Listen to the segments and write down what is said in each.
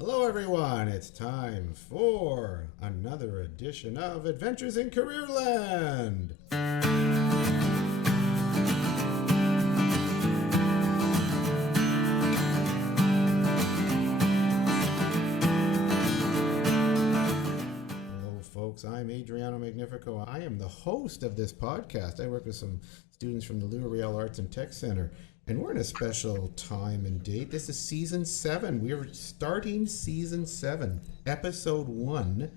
Hello, everyone. It's time for another edition of Adventures in Careerland. Hello, folks. I'm Adriano Magnifico. I am the host of this podcast. I work with some students from the Riel Arts and Tech Center. And we're in a special time and date. This is season 7. We're starting season 7, episode 1,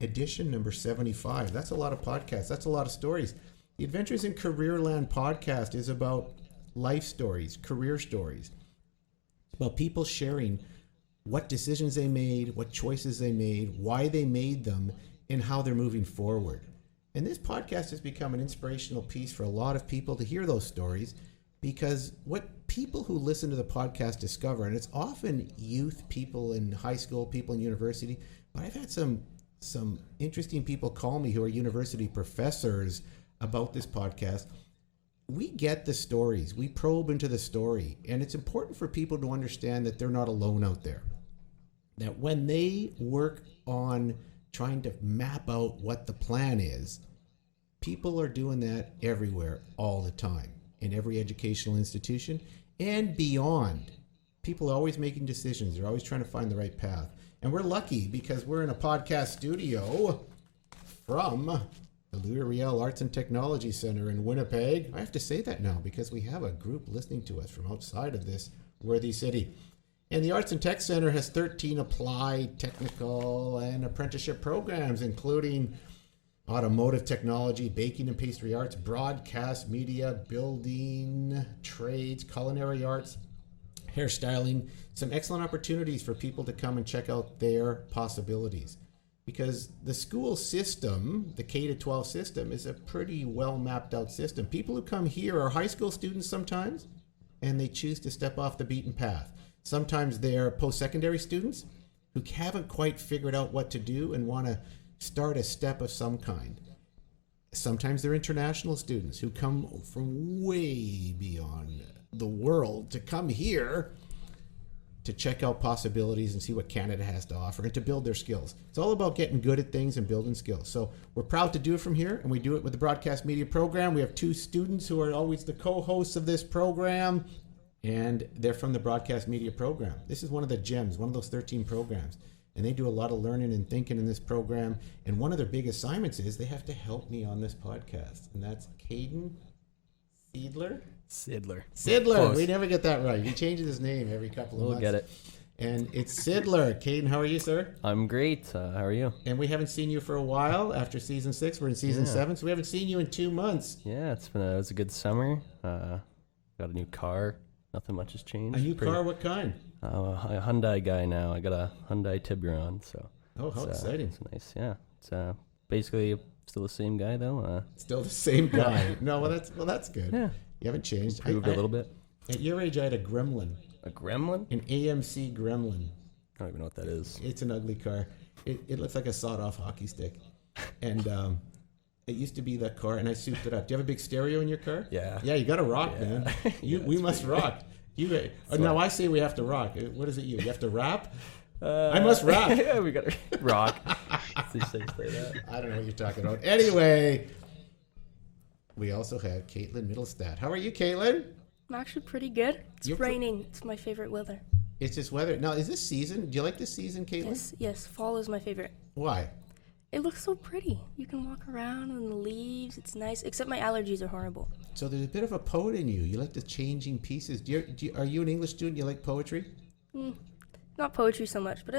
edition number 75. That's a lot of podcasts. That's a lot of stories. The Adventures in Careerland podcast is about life stories, career stories. It's about people sharing what decisions they made, what choices they made, why they made them, and how they're moving forward. And this podcast has become an inspirational piece for a lot of people to hear those stories. Because what people who listen to the podcast discover, and it's often youth, people in high school, people in university, but I've had some interesting people call me who are university professors about this podcast. We get the stories, we probe into the story, and it's important for people to understand that they're not alone out there. That when they work on trying to map out what the plan is, people are doing that everywhere all the time. In every educational institution and beyond. People are always making decisions. They're always trying to find the right path. And we're lucky because we're in a podcast studio from the Riel Arts and Technology Center in Winnipeg. I have to say that now because we have a group listening to us from outside of this worthy city. And the Arts and Tech Center has 13 applied, technical, and apprenticeship programs, including automotive technology, baking and pastry arts, broadcast media, building, trades, culinary arts, hairstyling. Some excellent opportunities for people to come and check out their possibilities. Because the school system, the K-12 system, is a pretty well mapped out system. People who come here are high school students sometimes, and they choose to step off the beaten path. Sometimes they're post-secondary students who haven't quite figured out what to do and want to start a step of some kind. Sometimes they're international students who come from way beyond the world to come here to check out possibilities and see what Canada has to offer and to build their skills. It's all about getting good at things and building skills. So we're proud to do it from here, and we do it with the broadcast media program. We have 2 students who are always the co-hosts of this program, and they're from the broadcast media program. This is one of the gems, one of those 13 programs. And they do a lot of learning and thinking in this program. And one of their big assignments is they have to help me on this podcast. And that's Caden Sidler. Close. We never get that right. He changes his name every couple of months. We'll get it. And it's Sidler. Caden, how are you, sir? I'm great. How are you? And we haven't seen you for a while after season 6. We're in season 7, so we haven't seen you in 2 months. Yeah, it was a good summer. Got a new car. Nothing much has changed. A new car? What kind? A Hyundai guy now. I got a Hyundai Tiburon. So. Oh, how exciting! It's nice. Yeah, it's basically still the same guy though. Still the same guy. No, well that's good. Yeah, you haven't changed. Improved a little bit. At your age, I had a Gremlin. A Gremlin? An AMC Gremlin. I don't even know what that is. It's an ugly car. It looks like a sawed-off hockey stick, and it used to be that car. And I souped it up. Do you have a big stereo in your car? Yeah. Yeah, you got to rock, man. We must rock. Now I say we have to rock. What is it? You have to rap? I must rap. Yeah, we got to rock. Say that. I don't know what you're talking about. Anyway, we also have Caitlin Middlestad. How are you, Caitlin? I'm actually pretty good. It's raining. It's my favorite weather. It's just weather. Now, is this season? Do you like this season, Caitlin? Yes. Fall is my favorite. Why? It looks so pretty. You can walk around in the leaves. It's nice, except my allergies are horrible. So there's a bit of a poet in you. You like the changing pieces. Are you an English student? You like poetry? Not poetry so much, but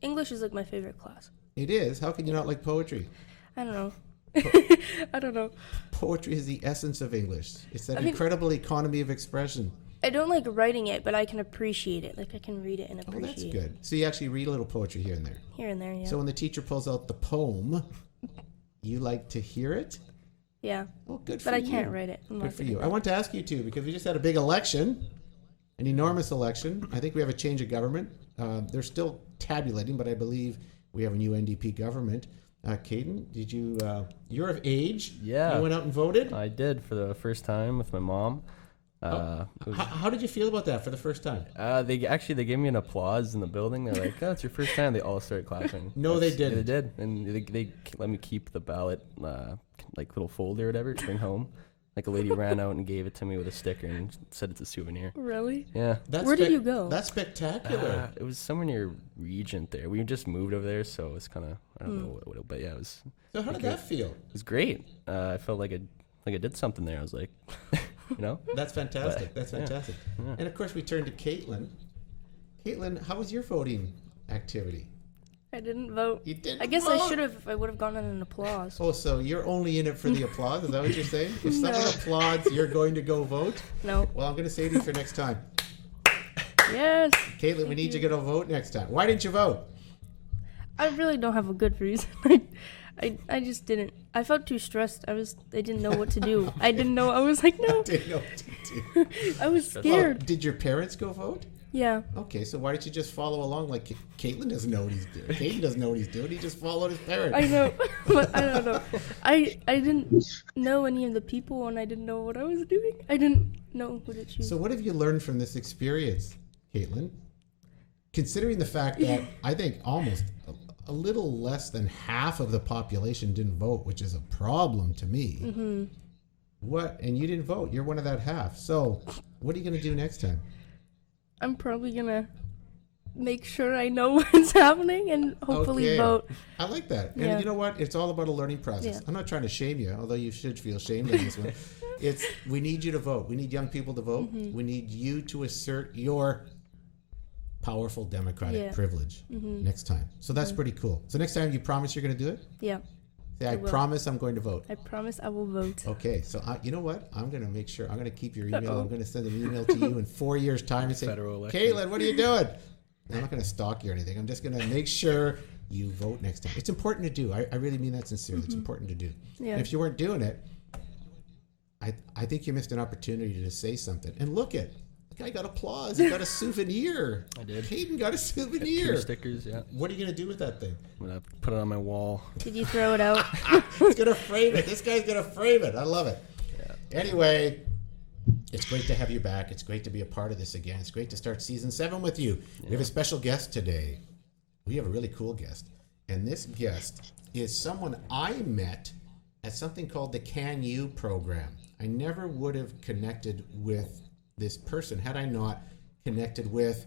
English is like my favorite class. It is? How can you not like poetry? I don't know. I don't know. Poetry is the essence of English. It's that incredible economy of expression. I don't like writing it, but I can appreciate it. Like I can read it and appreciate it. Oh, that's good. So you actually read a little poetry here and there? Here and there, yeah. So when the teacher pulls out the poem, you like to hear it? Yeah. Well, good for you. But I can't write it. Good for you. I want to ask you, too, because we just had a big election, an enormous election. I think we have a change of government. They're still tabulating, but I believe we have a new NDP government. Caden, did you're of age? Yeah. You went out and voted? I did for the first time with my mom. How did you feel about that for the first time? They gave me an applause in the building. They're like, "Oh, it's your first time." They all started clapping. No, they Yeah, didn't. they did, and they let me keep the ballot, like little folder or whatever to bring home. Like a lady ran out and gave it to me with a sticker and said it's a souvenir. Really? Yeah. Where did you go? That's spectacular. It was somewhere near Regent there. We just moved over there, so it's kind of I don't know what, but yeah, it was. So how did that feel? It was great. I felt like I did something there. I was like, you know. That's fantastic. That's fantastic. Yeah. And of course, we turn to Caitlin. Caitlin, how was your voting activity? I didn't vote. You didn't I guess vote? I should have if I would have gotten an applause. Oh, so you're only in it for the applause? Is that what you're saying? If someone applauds, you're going to go vote? No. Well, I'm going to say to you for next time. Yes. Caitlin, we need you to go vote next time. Why didn't you vote? I really don't have a good reason. I just didn't. I felt too stressed. I didn't know what to do. I didn't know. I was like, no. I didn't know what to do. I was Oh, scared. did your parents go vote? Yeah. Okay, so why didn't you just follow along like Caitlin doesn't know what he's doing? Caitlin doesn't know what he's doing. He just followed his parents. I know, but I don't know. I didn't know any of the people, and I didn't know what I was doing. I didn't know who to choose. So what have you learned from this experience, Caitlin? Considering the fact that I think almost a little less than half of the population didn't vote, which is a problem to me. Mm-hmm. And you didn't vote. You're one of that half. So what are you going to do next time? I'm probably gonna make sure I know what's happening and hopefully Okay. vote. I like that. And Yeah. you know what? It's all about a learning process. Yeah. I'm not trying to shame you, although you should feel shamed in this one. We need you to vote. We need young people to vote. Mm-hmm. We need you to assert your powerful democratic privilege next time. So that's pretty cool. So next time you promise you're going to do it? Yeah. Say, I will. promise I'm going to vote. I promise I will vote. Okay, so you know what? I'm going to make sure. I'm going to keep your email. Uh-oh. I'm going to send an email to you in 4 years' time and say, Federal election. Caitlin, what are you doing? I'm not going to stalk you or anything. I'm just going to make sure you vote next time. It's important to do. I really mean that sincerely. It's important to do. Yeah. And if you weren't doing it, I think you missed an opportunity to say something. And look at the guy got applause. He got a souvenir. I did. Caden got a souvenir. 2 stickers, yeah. What are you going to do with that thing? I'm gonna put it on my wall. Did you throw it out? He's going to frame it. This guy's going to frame it. I love it. Yeah. Anyway, it's great to have you back. It's great to be a part of this again. It's great to start season 7 with you. We have a special guest today. We have a really cool guest. And this guest is someone I met at something called the Can You program. I never would have connected with this person had I not connected with,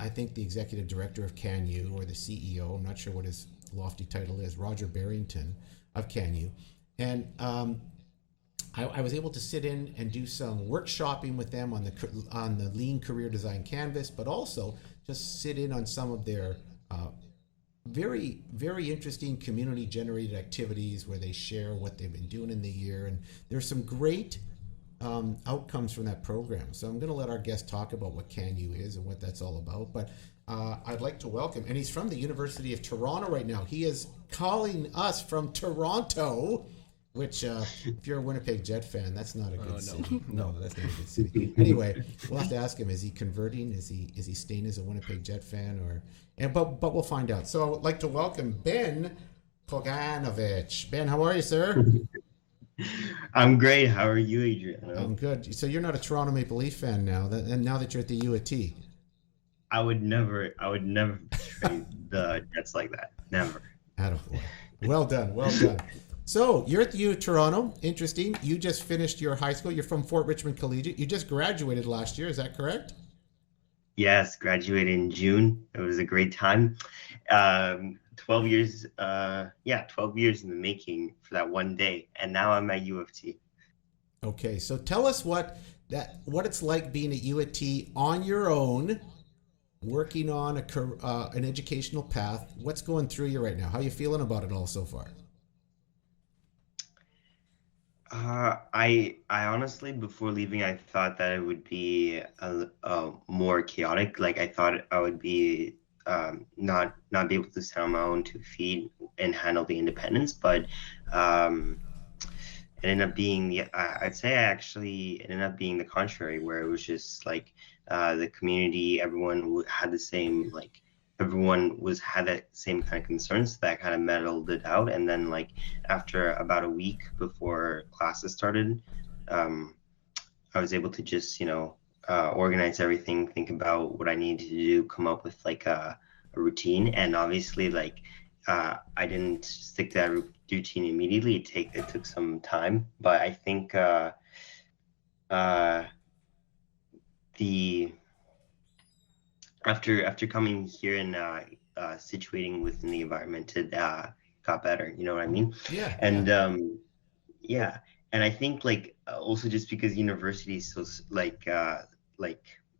I think, the executive director of Can You, or the CEO. I'm not sure what his lofty title is, Roger Barrington of Can You. And I was able to sit in and do some workshopping with them on the Lean Career Design Canvas, but also just sit in on some of their very, very interesting community-generated activities where they share what they've been doing in the year. And there's some great outcomes from that program. So I'm going to let our guest talk about what Can You is and what that's all about. But I'd like to welcome, and he's from the University of Toronto right now. He is calling us from Toronto, which if you're a Winnipeg Jet fan, that's not a good city. No, that's not a good city. Anyway, we'll have to ask him, is he converting? Is he staying as a Winnipeg Jet fan? But we'll find out. So I would like to welcome Ben Kaganovich. Ben, how are you, sir? I'm great. How are you, Adrian? I'm good. So you're not a Toronto Maple Leaf fan now, and now that you're at the U of T. I would never trade the Jets like that. Never. Attaboy. Well done. Well done. So you're at the U of Toronto. Interesting. You just finished your high school. You're from Fort Richmond Collegiate. You just graduated last year. Is that correct? Yes, graduated in June. It was a great time. 12 years, 12 years in the making for that one day. And now I'm at U of T. Okay, so tell us what it's like being at U of T on your own, working on an educational path. What's going through you right now? How are you feeling about it all so far? I honestly, before leaving, I thought that it would be a more chaotic. Like I thought I would be not be able to stand on my own 2 feet and handle the independence, but it ended up being I'd say it ended up being the contrary, where it was just like the community, everyone had the same, like everyone had that same kind of concerns that kind of mellowed it out. And then like after about a week before classes started, I was able to just, organize everything, think about what I needed to do, come up with like a routine. And obviously, like, I didn't stick to that routine immediately. It took some time, but I think uh, the after coming here and situating within the environment, it got better. You know what I mean? Yeah, yeah. And yeah, and I think like also just because university is so like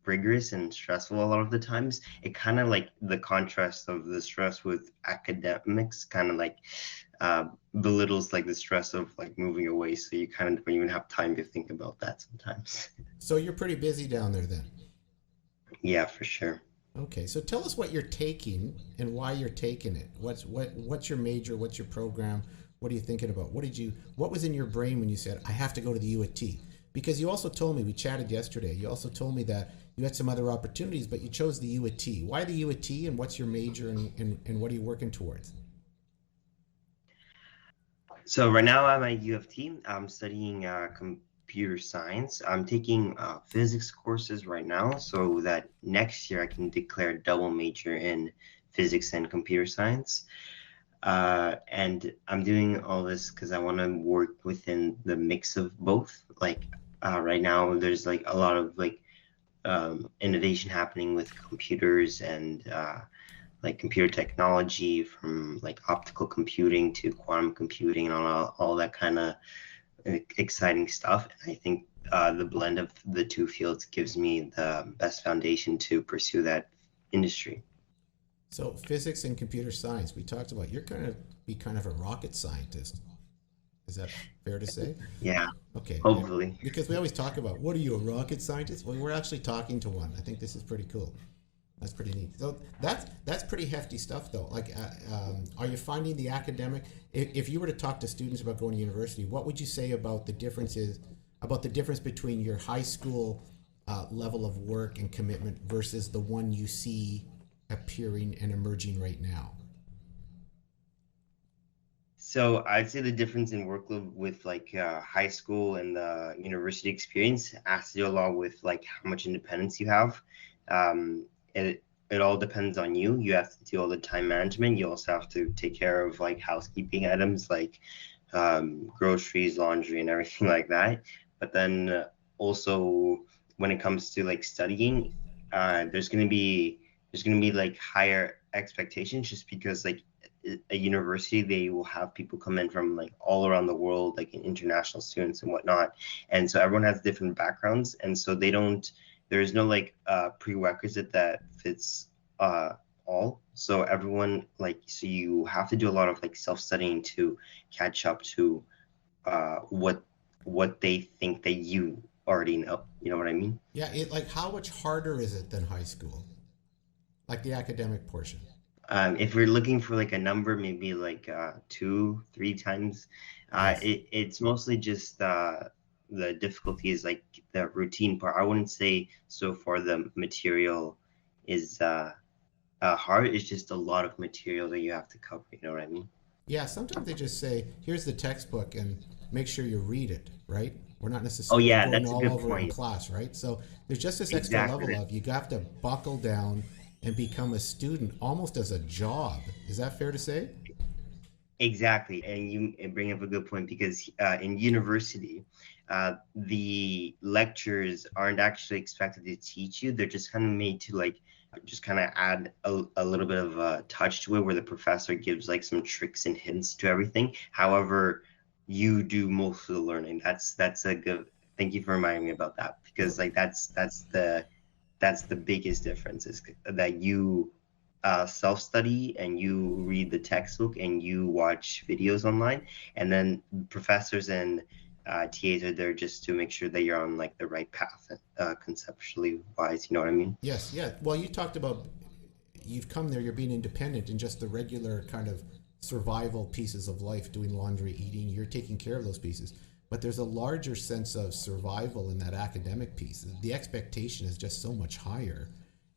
rigorous and stressful a lot of the times, it kind of like the contrast of the stress with academics kind of like belittles like the stress of like moving away. So you kind of don't even have time to think about that sometimes. So you're pretty busy down there then. Yeah, for sure. Okay, so tell us what you're taking and why you're taking it. What's your major? What's your program? What are you thinking about? What was in your brain when you said I have to go to the U at T? Because you also told me, we chatted yesterday. You also told me that you had some other opportunities, but you chose the U at T. Why the U at T, and what's your major, and what are you working towards? So right now I'm at U of T. I'm studying computer science. I'm taking physics courses right now, so that next year I can declare a double major in physics and computer science. And I'm doing all this because I want to work within the mix of both. Like right now, there's like a lot of like innovation happening with computers and like computer technology, from like optical computing to quantum computing and all that kind of exciting stuff. And I think the blend of the two fields gives me the best foundation to pursue that industry. So physics and computer science, we talked about. You're going to be kind of a rocket scientist. Is that fair to say? Yeah, Okay. hopefully. Because we always talk about, what are you, a rocket scientist? Well, we're actually talking to one. I think this is pretty cool. That's pretty neat. So that's pretty hefty stuff, though. Like, are you finding the academic? If you were to talk to students about going to university, what would you say about the difference between your high school level of work and commitment versus the one you see appearing and emerging right now? So I'd say the difference in workload with like high school and the university experience has to do a lot with like how much independence you have. Um, it all depends on you. You have to do all the time management. You also have to take care of like housekeeping items like groceries, laundry, and everything like that. But then also when it comes to like studying, there's gonna be like higher expectations just because like a university, they will have people come in from like all around the world, like international students and whatnot, and so everyone has different backgrounds, and so there's no like prerequisite that fits all. So everyone, like, so you have to do a lot of like self-studying to catch up to what they think that you already know. You know what I mean? Yeah, like, how much harder is it than high school? Like the academic portion? If we're looking for like a number, maybe like two, three times. Yes. It's mostly just the difficulty is like the routine part. I wouldn't say so far the material is hard. It's just a lot of material that you have to cover. You know what I mean? Yeah, sometimes they just say, here's the textbook and make sure you read it, right? We're not Oh necessarily yeah, going that's a all good over it in point. class, right? So there's just this extra level Exactly. of you have to buckle down and become a student almost as a job. Is that fair to say? Exactly, and you bring up a good point because in university, the lectures aren't actually expected to teach you. They're just kind of made to like just kind of add a little bit of a touch to it, where the professor gives like some tricks and hints to everything. However, you do most of the learning. That's a good. Thank you for reminding me about that because like that's the biggest difference is that you self-study and you read the textbook and you watch videos online, and then professors and TAs are there just to make sure that you're on like the right path, conceptually wise. You know what I mean? Yes, yeah. Well, you talked about you've come there, you're being independent in just the regular kind of survival pieces of life, doing laundry, eating, you're taking care of those pieces. But there's a larger sense of survival in that academic piece. The expectation is just so much higher,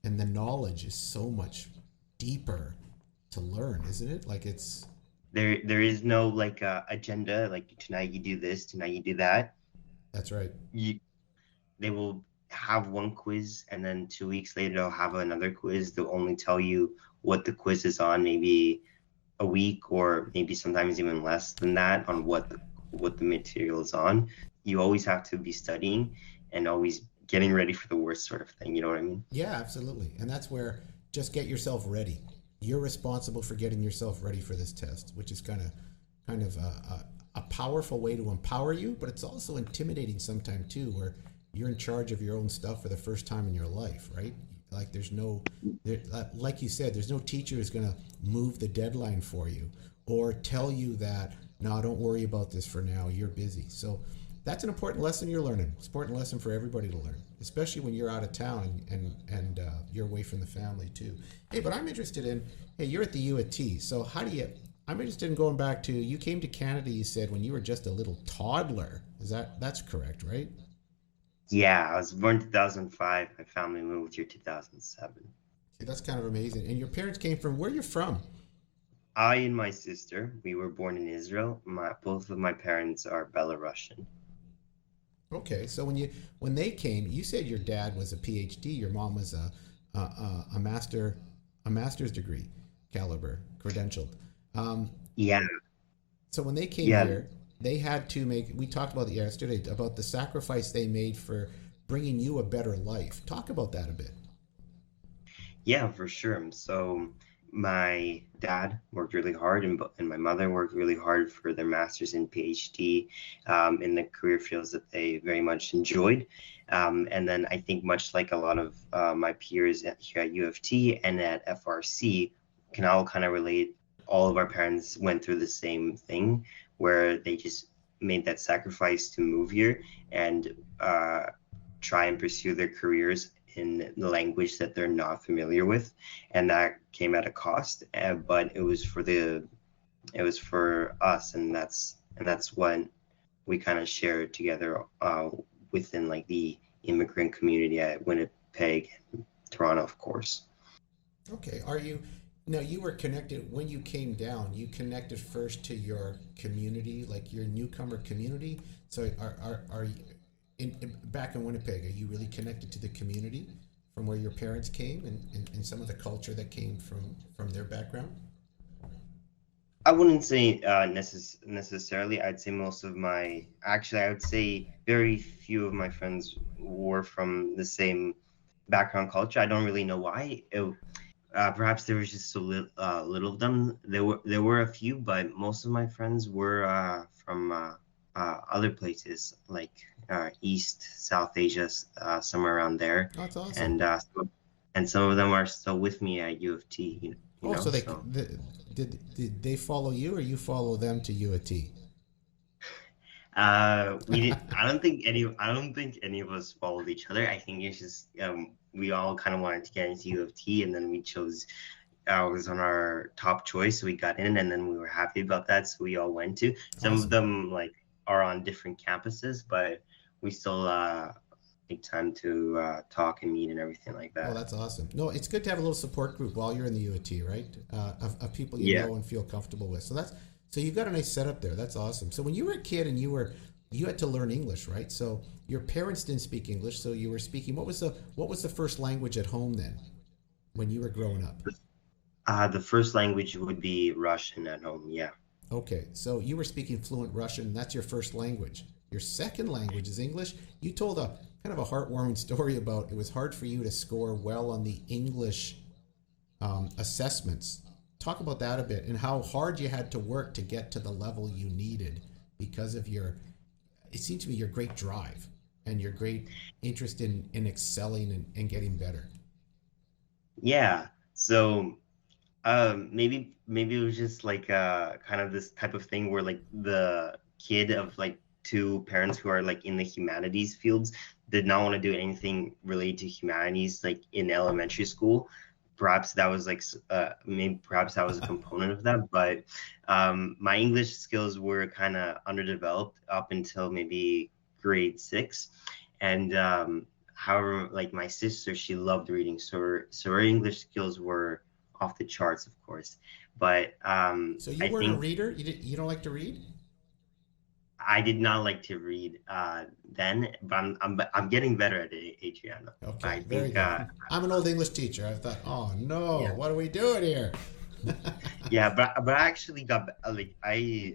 and the knowledge is so much deeper to learn, isn't it? Like it's There is no like agenda, like tonight you do this, tonight you do that. that's right. You they will have one quiz, and then 2 weeks later they'll have another quiz. They'll only tell you what the quiz is on, maybe a week or maybe sometimes even less than that on what the material is on. You always have to be studying and always getting ready for the worst sort of thing. You know what I mean? Yeah, absolutely. And that's where just get yourself ready. You're responsible for getting yourself ready for this test, which is kind of a powerful way to empower you, but it's also intimidating sometimes too, where you're in charge of your own stuff for the first time in your life, right? Like like you said, there's no teacher who's going to move the deadline for you or tell you that, no, don't worry about this for now. You're busy. So that's an important lesson you're learning. It's an important lesson for everybody to learn, especially when you're out of town and you're away from the family too. Hey, but I'm interested in, hey, you're at the U of T. So I'm interested in going back to, you came to Canada, you said, when you were just a little toddler. That's correct, right? Yeah, I was born 2005. My family moved here 2007. See, that's kind of amazing. And your parents came from, where you're from? I and my sister, we were born in Israel. Both of my parents are Belarusian. Okay, so when they came, you said your dad was a PhD, your mom was a master's degree caliber, credentialed. Yeah, So when they came yeah, here, they had to make. We talked about yesterday about the sacrifice they made for bringing you a better life. Talk about that a bit. yeah, for sure. So my dad worked really hard, and my mother worked really hard for their master's and PhD in the career fields that they very much enjoyed. And then I think much like a lot of my peers here at U of T and at FRC can all kind of relate. All of our parents went through the same thing where they just made that sacrifice to move here and uh, try and pursue their careers in the language that they're not familiar with, and that came at a cost. But it was for us, and that's what we kind of shared together within like the immigrant community at Winnipeg, Toronto, of course. Okay, are you now you were connected when you came down, you connected first to your community, like your newcomer community. So are you back in Winnipeg, are you really connected to the community from where your parents came and some of the culture that came from their background? I wouldn't say necessarily. I'd say I would say very few of my friends were from the same background culture. I don't really know why. Perhaps there was just little of them. There were a few, but most of my friends were from other places like East, South Asia, somewhere around there, Oh, that's awesome. and and some of them are still with me at U of T. You Oh, know, so so. did they follow you or you follow them to U of T? We did. I don't think any of us followed each other. I think it's just we all kind of wanted to get into U of T, and then we chose. It was on our top choice, so we got in, and then we were happy about that, so we all went to. Some of Awesome. them like are on different campuses, but we still take time to talk and meet and everything like Oh, that. that's awesome. No, it's good to have a little support group while you're in the U of T, right? Of people you Yeah. know and feel comfortable with. So you've got a nice setup there. That's awesome. So when you were a kid and you had to learn English, right? So your parents didn't speak English, so you were speaking. What was the first language at home then when you were growing up? The first language would be Russian at home. Yeah. Okay, so you were speaking fluent Russian. That's your first language. Your second language is English. You told a kind of a heartwarming story about it was hard for you to score well on the English assessments. Talk about that a bit and how hard you had to work to get to the level you needed because of it seemed to be your great drive and your great interest in excelling and getting better. Yeah. So maybe it was just like kind of this type of thing where like the kid of like two parents who are like in the humanities fields did not want to do anything related to humanities like in elementary school. Perhaps that was like maybe perhaps that was a component of that, but my English skills were kind of underdeveloped up until maybe grade 6, and however, like my sister, she loved reading, so her English skills were off the charts, of course. But So you I weren't a think reader? You don't like to read? I did not like to read then, but I'm getting better at it, Adriano. Okay, I very think good. I'm an old English teacher. I thought, oh no, yeah, what are we doing here? yeah, but I actually got like I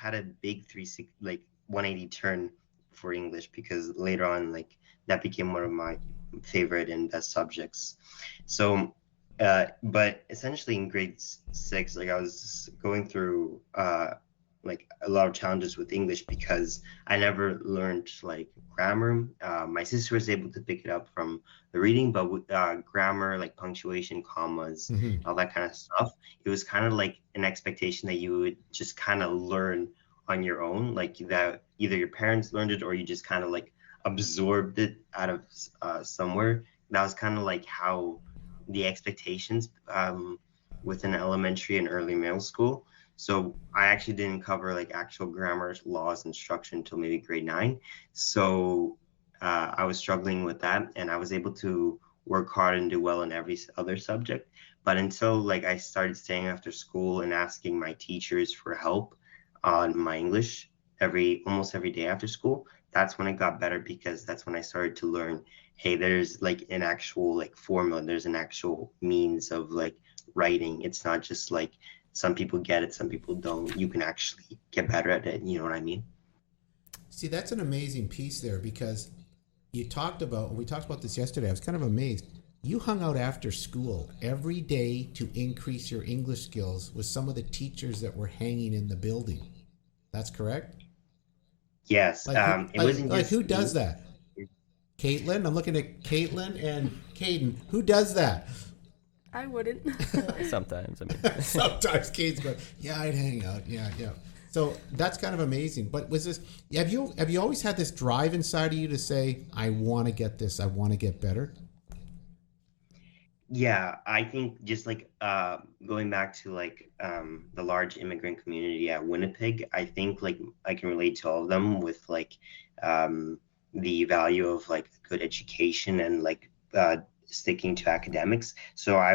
had a big 360 like 180 turn for English because later on like that became one of my favorite and best subjects. So but essentially in grade 6, like I was going through like a lot of challenges with English because I never learned like grammar. My sister was able to pick it up from the reading, but with grammar, like punctuation, commas, Hmm. all that kind of stuff, it was kind of like an expectation that you would just kind of learn on your own, like that either your parents learned it or you just kind of like absorbed it out of somewhere. That was kind of like how the expectations within elementary and early middle school. So I actually didn't cover like actual grammar, laws, and structure until maybe grade 9. So I was struggling with that, and I was able to work hard and do well in every other subject. But until like I started staying after school and asking my teachers for help on my English almost every day after school, that's when it got better because that's when I started to learn, hey, there's like an actual like formula, there's an actual means of like writing. It's not just like some people get it, some people don't. You can actually get better at it. You know what I mean? See, that's an amazing piece there because we talked about this yesterday. I was kind of amazed. You hung out after school every day to increase your English skills with some of the teachers that were hanging in the building. That's correct? Yes. Like who, It wasn't like just who does me. that? Caitlin? I'm looking at Caitlin and Caden. Who does that? I wouldn't. Sometimes, I mean, Sometimes Caden's going, yeah, I'd hang out. Yeah, yeah. So that's kind of amazing. But was this, have you always had this drive inside of you to say, I want to get this, I want to get better? Yeah, I think just like going back to like the large immigrant community at Winnipeg, I think like I can relate to all of them with like um, the value of like good education and like sticking to academics. So I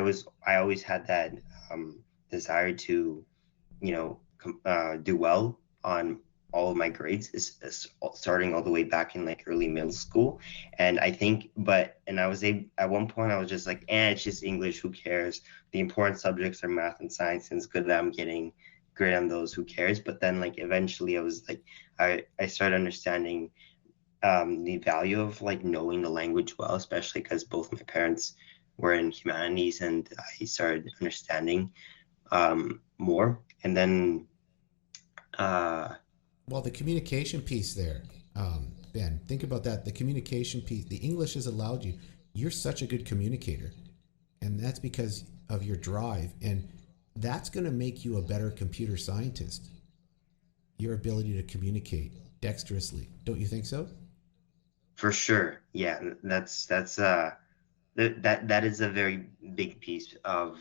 always had that um, desire to do well on all of my grades is starting all the way back in like early middle school. And I think and I was able at one point I was just like, it's just English, who cares? The important subjects are math and science, and it's good that I'm getting great on those, who cares? But then like eventually I was like, I started understanding the value of like knowing the language well, especially because both my parents were in humanities, and I started understanding more. And then uh, Well, the communication piece there, Ben, think about that. The communication piece, the English has allowed you. You're such a good communicator, and that's because of your drive. And that's going to make you a better computer scientist. Your ability to communicate dexterously. Don't you think so? for sure, yeah, that is a very big piece of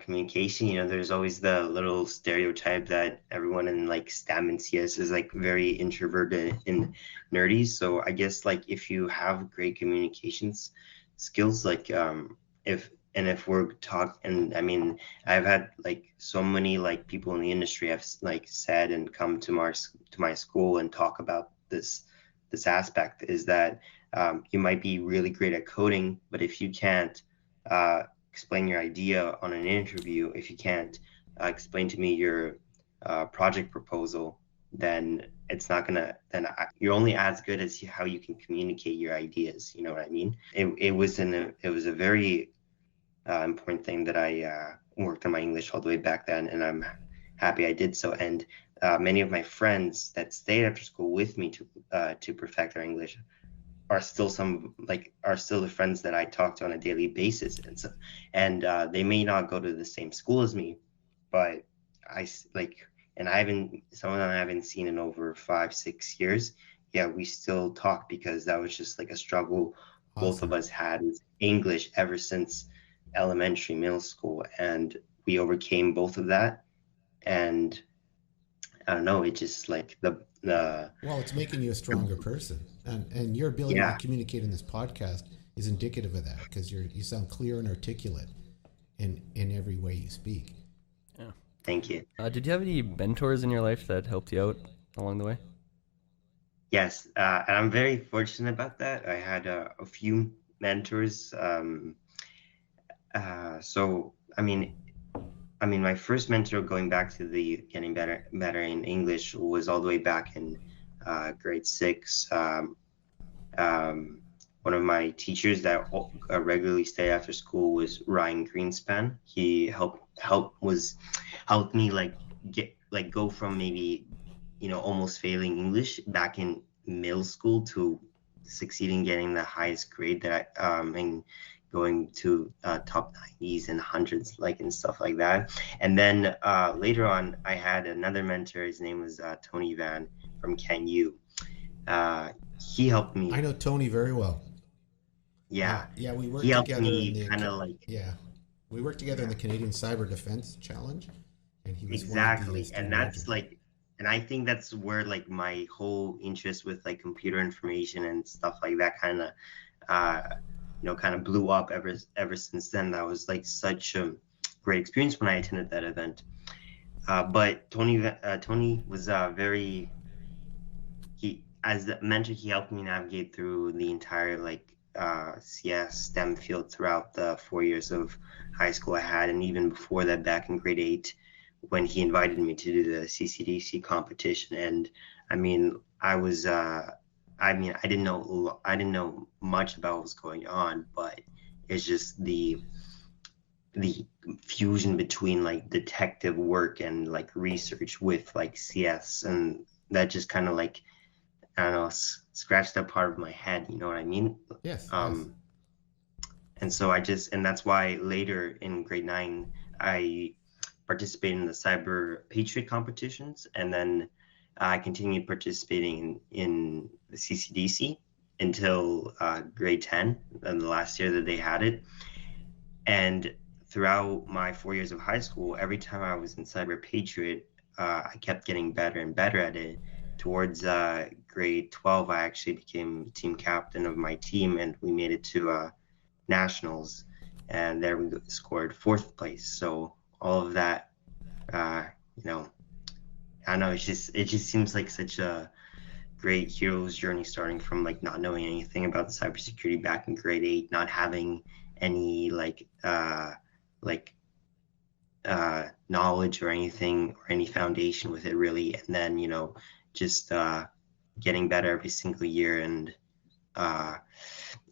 communication. There's always the little stereotype that everyone in like STEM and CS is like very introverted and nerdy. So I guess like if you have great communications skills, like if we're talk and I mean I've had like so many like people in the industry have like said and come to my school and talk about this aspect is that you might be really great at coding, but if you can't uh, explain your idea on an interview, if you can't explain to me your project proposal, then it's not gonna. You're only as good as how you can communicate your ideas. You know what I mean? It was a very important thing that I worked on my English all the way back then, and I'm happy I did so. And many of my friends that stayed after school with me to perfect their English are still the friends that I talk to on a daily basis, and they may not go to the same school as me, but like, and I haven't some of them I haven't seen in over 5 6 years. Yeah, we still talk because that was just like a struggle both of Awesome. us had with English ever since elementary, middle school, and we overcame both of that. And I don't know, it just like the Well, it's making you a stronger person, and your ability to yeah. communicate in this podcast is indicative of that because you sound clear and articulate in every way you speak. yeah. Thank you. Did you have any mentors in your life that helped you out along the way? Yes, and I'm very fortunate about that. I had a few mentors. So my first mentor, going back to the getting better in English, was all the way back in grade six. One of my teachers that regularly stayed after school was Ryan Greenspan. He helped me go from maybe almost failing English back in middle school to succeeding getting the highest grade that and going to top 90s and hundreds and stuff like that. And then later on, I had another mentor. His name was Tony Van from CanU. He helped me. I know Tony very well. Yeah. Yeah, we worked He helped together me in the kind of we worked together in the Canadian Cyber Defense Challenge, and he was exactly, one of the and that's and I think that's where my whole interest with computer information and stuff like that kind of blew up ever since then. That was such a great experience when I attended that event. But Tony was as the mentor, he helped me navigate through the entire CS STEM field throughout the 4 years of high school I had, and even before that, back in grade 8, when he invited me to do the CCDC competition. And I was I didn't know much about what was going on, but it's just the fusion between detective work and research with CS, and that just kind of I don't know, scratched that part of my head, you know what I mean? Yes. And so and that's why later in grade 9, I participated in the Cyber Patriot competitions, and then I continued participating in the CCDC until grade 10, and the last year that they had it. And throughout my 4 years of high school, every time I was in Cyber Patriot, I kept getting better and better at it. Towards grade 12, I actually became team captain of my team, and we made it to nationals, and there we scored 4th place. So all of that, I don't know, it just seems like such a great hero's journey, starting from not knowing anything about the cybersecurity back in grade 8, not having any knowledge or anything or any foundation with it really, and then just getting better every single year. And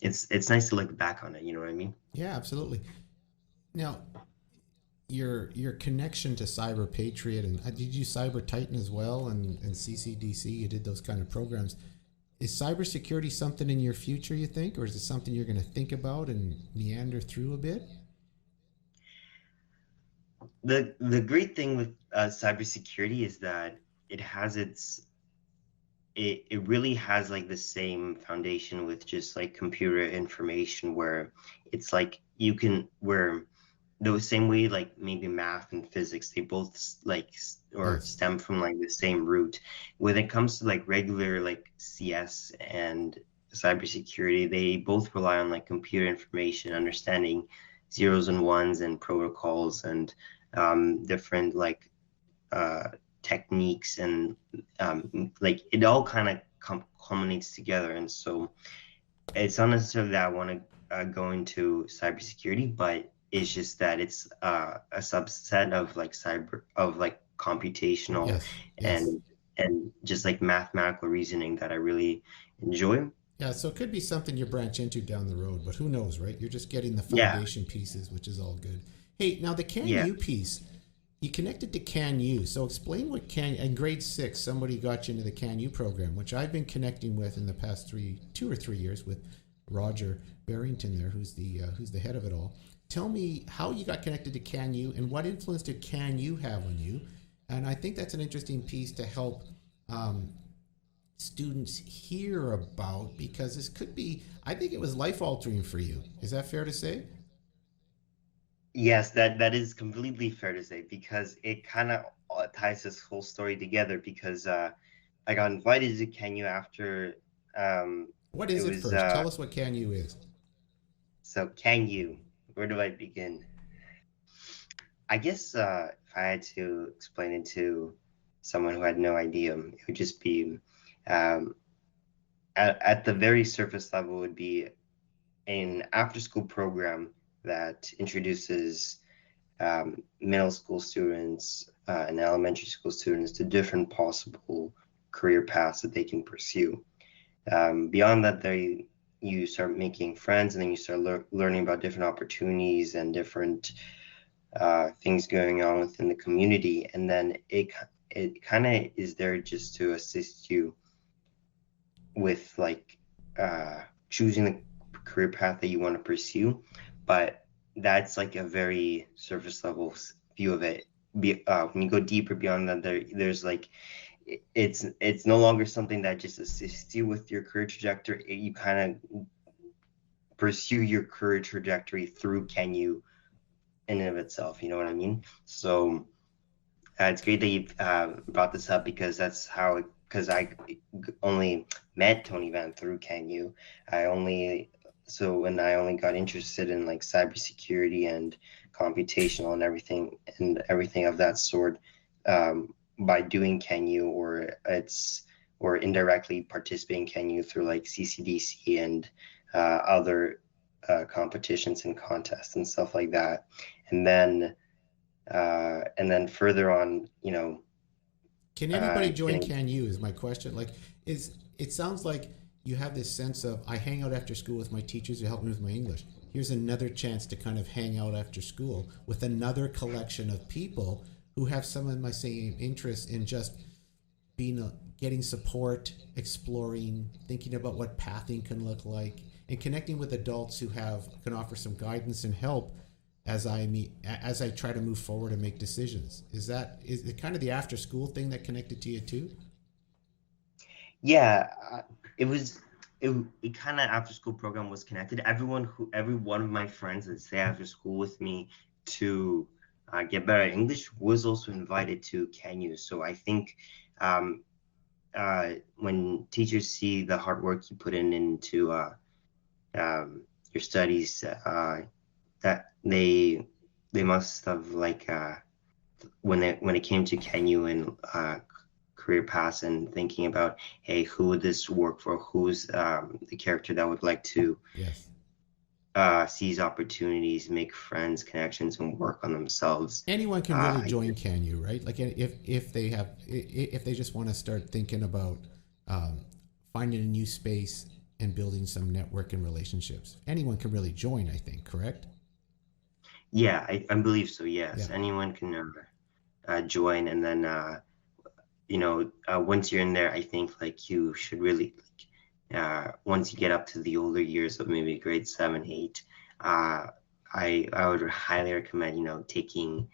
it's nice to look back on it, you know what I mean? Yeah, absolutely. Now, your connection to Cyber Patriot, and did you Cyber Titan as well, and CCDC, you did those kind of programs. Is cybersecurity something in your future, you think, or is it something you're going to think about and meander through a bit? The great thing with cybersecurity is that it really has the same foundation with just computer information, where it's where the same way maybe math and physics, they both stem from the same root. When it comes to regular CS and cybersecurity, they both rely on computer information, understanding zeros and ones and protocols and different techniques, and it all kind of culminates together. And so it's not necessarily that I want to go into cybersecurity, but it's just that it's a subset of computational Yes. and just mathematical reasoning that I really enjoy. Yeah, so it could be something you branch into down the road, but who knows, right? You're just getting the foundation pieces, which is all good. Hey, now the CanU piece, you connected to CanU. So explain what in grade 6, somebody got you into the CanU program, which I've been connecting with in the past 2 or 3 years with Roger Barrington there, who's the head of it all. Tell me how you got connected to CanU and what influence did CanU have on you? And I think that's an interesting piece to help students hear about, because this could be, I think it was life altering for you. Is that fair to say? Yes, that is completely fair to say, because it kind of ties this whole story together, because I got invited to CanU after what is it first? Tell us what CanU is. So CanU, where do I begin? I guess if I had to explain it to someone who had no idea, it would just be um, at the very surface level would be an after-school program that introduces middle school students and elementary school students to different possible career paths that they can pursue. Beyond that, you start making friends, and then you start learning about different opportunities and different things going on within the community, and then it kind of is there just to assist you with like choosing the career path that you want to pursue. But that's like a very surface level view of it. When you go deeper beyond that, there's like it's no longer something that just assists you with your career trajectory. You kind of pursue your career trajectory through CanU in and of itself. You know what I mean? So it's great that you brought this up because that's how. Because I only met Tony Van through CanU. When I only got interested in like cybersecurity and computational and everything of that sort by doing CanU, or indirectly participating in CanU through like CCDC and other competitions and contests and stuff like that. And then further on, Can anybody join CanU is my question. Like, it sounds like you have this sense of, I hang out after school with my teachers who help me with my English. Here's another chance to kind of hang out after school with another collection of people who have some of my same interests in just getting support, exploring, thinking about what pathing can look like, and connecting with adults who can offer some guidance and help as I try to move forward and make decisions. Is it kind of the after school thing that connected to you too? Yeah, it kind of after school program was connected. Every one of my friends that stay after school with me to get better at English was also invited to CanU. So I think when teachers see the hard work you put into your studies, that they must have like when it came to CanU and career paths and thinking about, hey, who would this work for? Who's the character that would like to seize opportunities, make friends, connections, and work on themselves. Anyone can really join CanU, right? Like if they just want to start thinking about finding a new space and building some network and relationships, anyone can really join, I think, correct? Yeah, I believe so. Yes, anyone can join, and then once you're in there, I think like you should really once you get up to the older years of maybe grade 7, 8, I would highly recommend taking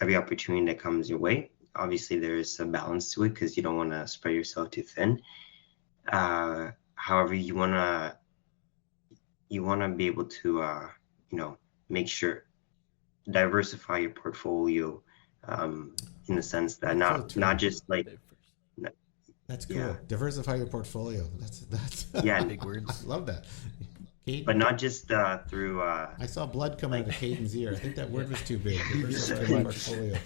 every opportunity that comes your way. Obviously, there is a balance to it because you don't want to spread yourself too thin. However, you wanna be able to make sure diversify your portfolio in the sense that not just like that's cool. Yeah. Diversify your portfolio. That's yeah, big words. I love that. Caden, but not just through I saw blood coming out of Caden's ear. I think that word was too big. Diversify your portfolio.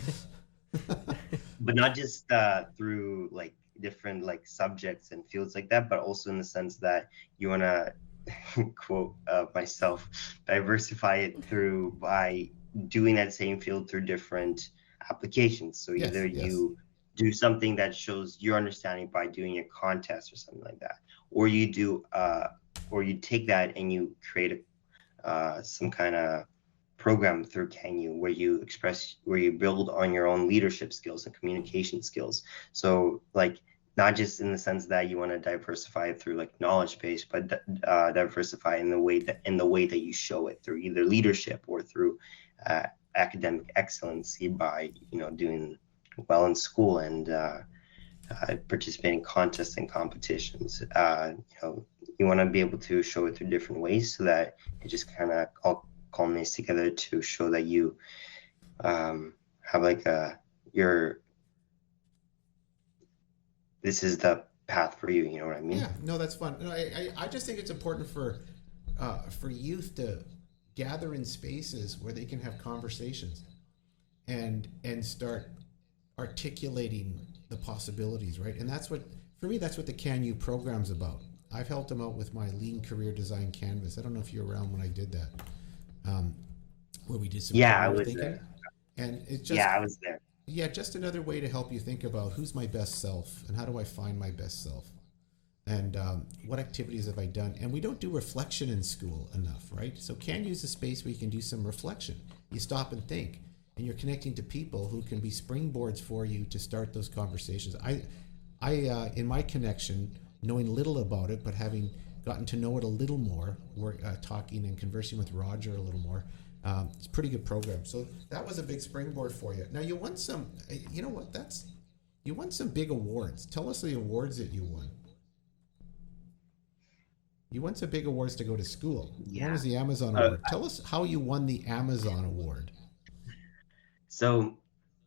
But not just through like different like subjects and fields like that, but also in the sense that you want to quote myself, diversify it by doing that same field through different applications. So either you do something that shows your understanding by doing a contest or something like that, or you do or you take that and you create some kind of program through CanU where you build on your own leadership skills and communication skills. So like not just in the sense that you want to diversify it through like knowledge base, but diversify in the way that you show it through either leadership or through academic excellency by doing well in school and participating in contests and competitions. You want to be able to show it through different ways so that it just kind of all culminates together to show that you have like this is the path for you. You know what I mean? Yeah, no, that's fun. No, I just think it's important for youth to gather in spaces where they can have conversations and start articulating the possibilities, right? And that's what, for me, that's what the Can You program's about. I've helped them out with my Lean Career Design Canvas. I don't know if you were around when I did that, where we did some Yeah, I career was thinking. there. And it's Yeah, just, I was there. yeah, just another way to help you think about who's my best self and how do I find my best self, and what activities have I done. And we don't do reflection in school enough, right? So Can Use a space where you can do some reflection. You stop and think, and you're connecting to people who can be springboards for you to start those conversations. I in my connection, knowing little about it, but having gotten to know it a little more, talking and conversing with Roger a little more, it's a pretty good program. So that was a big springboard for you. Now you won some, you know what, you won some big awards. Tell us the awards that you won. You won some big awards to go to school. Yeah. One was the Amazon Award. Tell us how you won the Amazon Award. So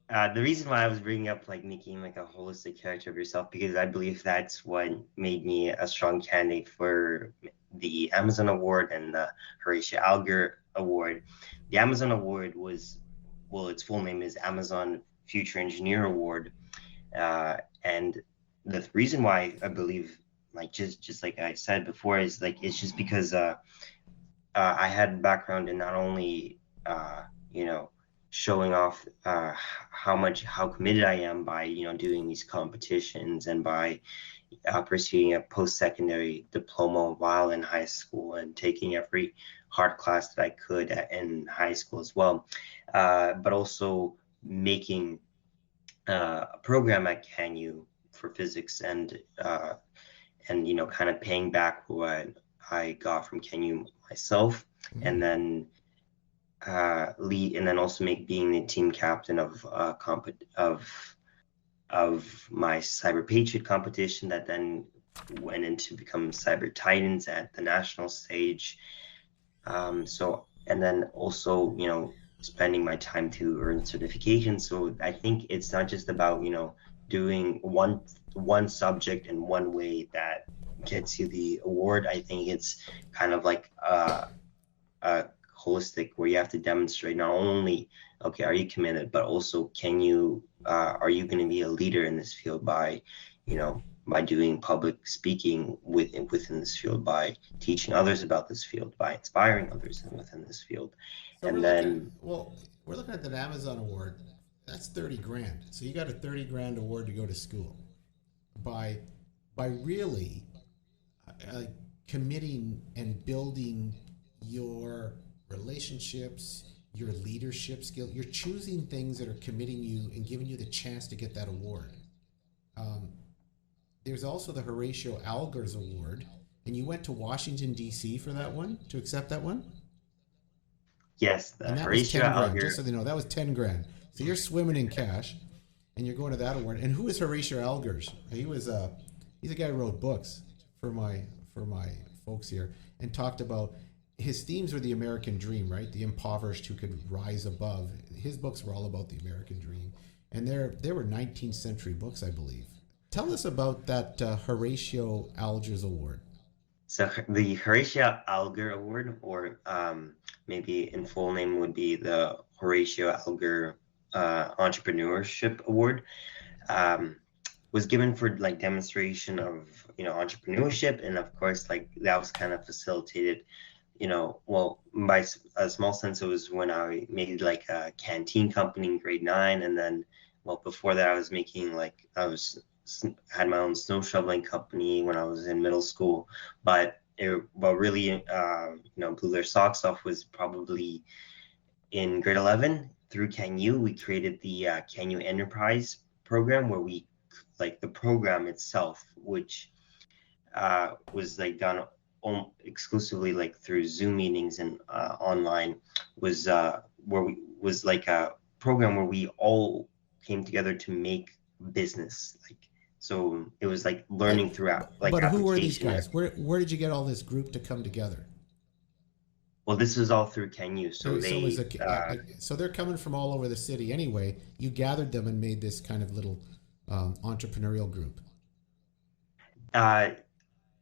the reason why I was bringing up like making like a holistic character of yourself, because I believe that's what made me a strong candidate for the Amazon Award and the Horatio Alger Award. The Amazon Award was, well, its full name is Amazon Future Engineer Award, and the reason why I believe, like just like I said before, is like it's just because I had background in not only you know, showing off how committed I am by, you know, doing these competitions and by pursuing a post-secondary diploma while in high school and taking every hard class that I could in high school as well, but also making a program at CanU for physics and you know, kind of paying back what I got from CanU myself, and then lead, and then also being the team captain of my Cyber Patriot competition that then went into become Cyber Titans at the national stage. So, and then also, you know, spending my time to earn certification. So I think it's not just about, you know, doing one subject in one way that gets you the award. I think it's kind of like a holistic, where you have to demonstrate not only, okay, are you committed, but also can you are you going to be a leader in this field by, you know, by doing public speaking within this field, by teaching others about this field, by inspiring others within this field. So And then we're looking at that Amazon Award. That's 30 grand. So you got a 30 grand award to go to school by really committing and building your relationships, your leadership skill. You're choosing things that are committing you and giving you the chance to get that award. There's also the Horatio Alger's Award, and you went to Washington, D.C. for that one, to accept that one? yes, the And that was Horatio 10 grand, Alger. just so they know, that was 10 grand. So you're swimming in cash, and you're going to that award. And who is Horatio Alger's? He's a guy who wrote books for my folks here, and talked about, his themes were the American dream, right? The impoverished who could rise above. His books were all about the American dream, and they were 19th century books, I believe. Tell us about that Horatio Alger's Award. So the Horatio Alger Award, or maybe in full name would be the Horatio Alger Entrepreneurship Award, was given for like demonstration of, you know, entrepreneurship, and of course, like that was kind of facilitated, you know, well, by a small sense, it was when I made like a canteen company in grade 9, and then, well, before that, I had my own snow shoveling company when I was in middle school. But what really, you know, blew their socks off was probably in grade 11 through CanU. We created the CanU Enterprise program, where we, like the program itself, which was like done exclusively like through Zoom meetings and online, was like a program where we all came together to make business. Like, so it was like learning throughout, like. But who were these guys? Where did you get all this group to come together? Well, this was all through CanU. So they're coming from all over the city anyway. You gathered them and made this kind of little entrepreneurial group.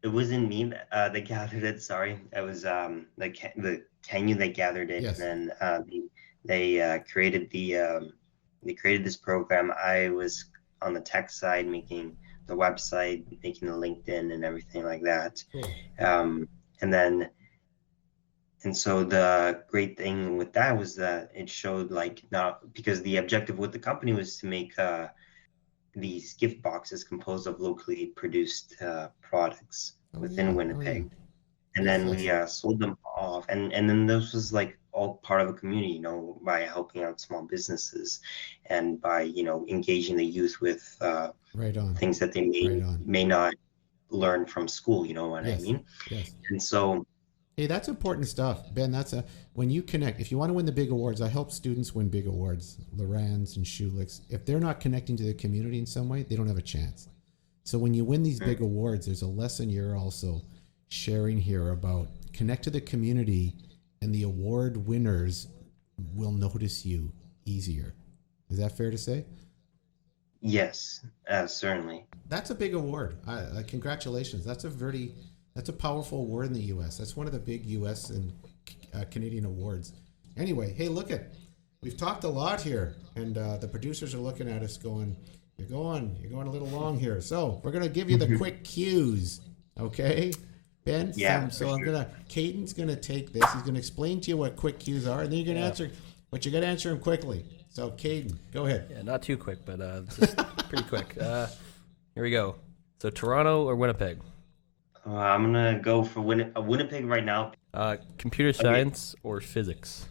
It wasn't me that gathered it. Sorry, it was the Kenya that gathered it, Yes. and then they created this program. I was on the tech side, making the website, making the LinkedIn, and everything like that. Cool. And then, and so the great thing with that was that it showed like not because the objective with the company was to make these gift boxes composed of locally produced products within Winnipeg. And Yes, then we sold them off, and then this was like all part of a community, you know, by helping out small businesses, and by, you know, engaging the youth with Right on. things that they may not learn from school. You know what I Yes. mean? Yes. And so, Hey, that's important stuff, Ben. When you connect. If you want to win the big awards, I help students win big awards, Loran's and Schulich's. If they're not connecting to the community in some way, they don't have a chance. So when you win these big awards, there's a lesson you're also sharing here about connect to the community, and the award winners will notice you easier. Is that fair to say? yes, certainly. That's a big award. Congratulations. That's a powerful award in the U.S. That's one of the big U.S. and Canadian awards. Anyway, hey, we've talked a lot here, and the producers are looking at us going, you're going a little long here. So we're going to give you the quick cues, okay? Ben, Yeah, so for I'm sure. Caden's going to take this. He's going to explain to you what quick cues are, and then you're going to answer, but you got to answer them quickly. So Caden, go ahead. Yeah, not too quick, but just pretty quick. Here we go. So Toronto or Winnipeg? I'm gonna go for Winnipeg right now. Computer science or physics?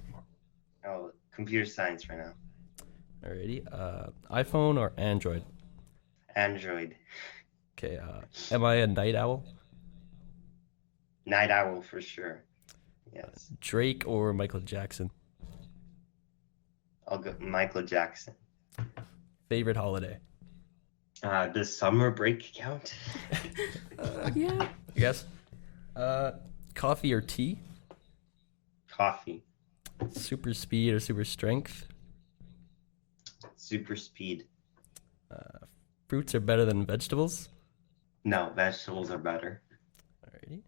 Oh, computer science right now. Alrighty. iPhone or Android? Android. Okay. Am I a night owl? Night owl for sure. Yes. Drake or Michael Jackson? I'll go Michael Jackson. Favorite holiday? Does summer break count? Yeah. I guess. Coffee or tea? Coffee. Super speed or super strength? Super speed. Fruits are better than vegetables? No, vegetables are better. Alrighty.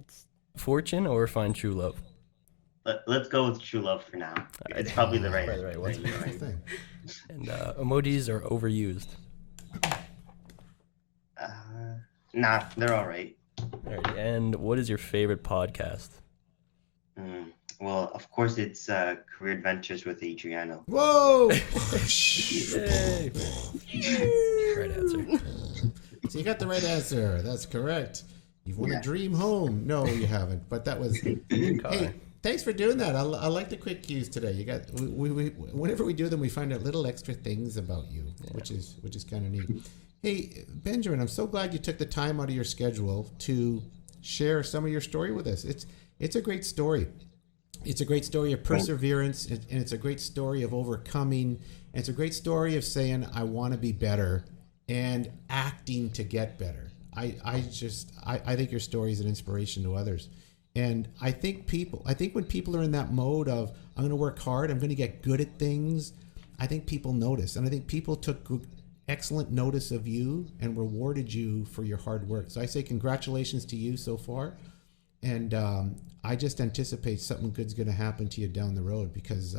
It's fortune or find true love? Let's go with true love for now. Alright. It's probably the right one. Good thing. And emojis are overused. Nah, they're all right. Alrighty. And what is your favorite podcast? Well, of course, it's Career Adventures with Adriano. Whoa! Yay! Right answer. So you got the right answer. That's correct. You've won a Yeah. dream home. No, you haven't. But that was. Hey, thanks for doing that. I like the quick cues today. You got. We whenever we do them, we find out little extra things about you, which is kind of neat. Hey, Benjamin, I'm so glad you took the time out of your schedule to share some of your story with us. It's a great story. It's a great story of perseverance, and it's a great story of overcoming. And it's a great story of saying, I want to be better and acting to get better. I think your story is an inspiration to others. And I think when people are in that mode of, I'm going to work hard, I'm going to get good at things, I think people notice. And I think people took excellent notice of you and rewarded you for your hard work. So I say congratulations to you so far. And I just anticipate something good's going to happen to you down the road, because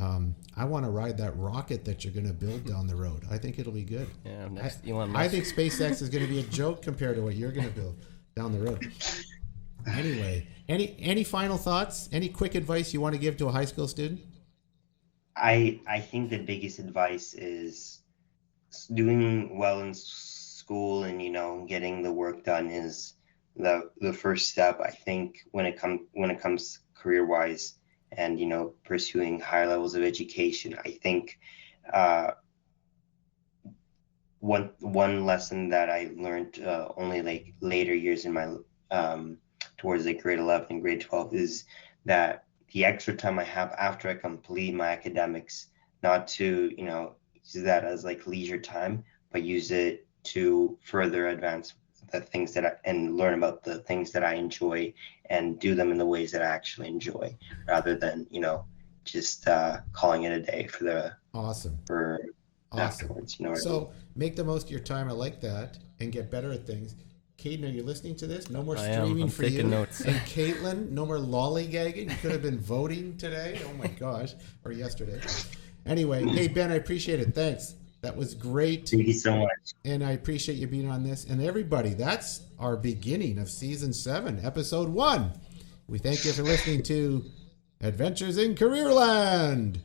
I want to ride that rocket that you're going to build down the road. I think it'll be good. Yeah, next Elon Musk. I think SpaceX is going to be a joke compared to what you're going to build down the road. Anyway, any final thoughts? Any quick advice you want to give to a high school student? I think the biggest advice is doing well in school, and getting the work done is the first step. I think when it comes career wise, and pursuing higher levels of education, I think one lesson that I learned only like later years in my towards like grade 11 and grade 12 is that the extra time I have after I complete my academics, not to use that as like leisure time, but use it to further advance the things and learn about the things that I enjoy, and do them in the ways that I actually enjoy, rather than just calling it a day for Awesome. afterwards. So make the most of your time. I like that, and get better at things. Caden, are you listening to this? No more I am. streaming I'm for taking you. notes. And Caitlin, no more lollygagging. You could have been voting today. Oh my gosh, or yesterday. Anyway, hey Ben, I appreciate it. Thanks. That was great. Thank you so much. And I appreciate you being on this. And everybody, that's our beginning of season 7, episode 1. We thank you for listening to Adventures in Careerland.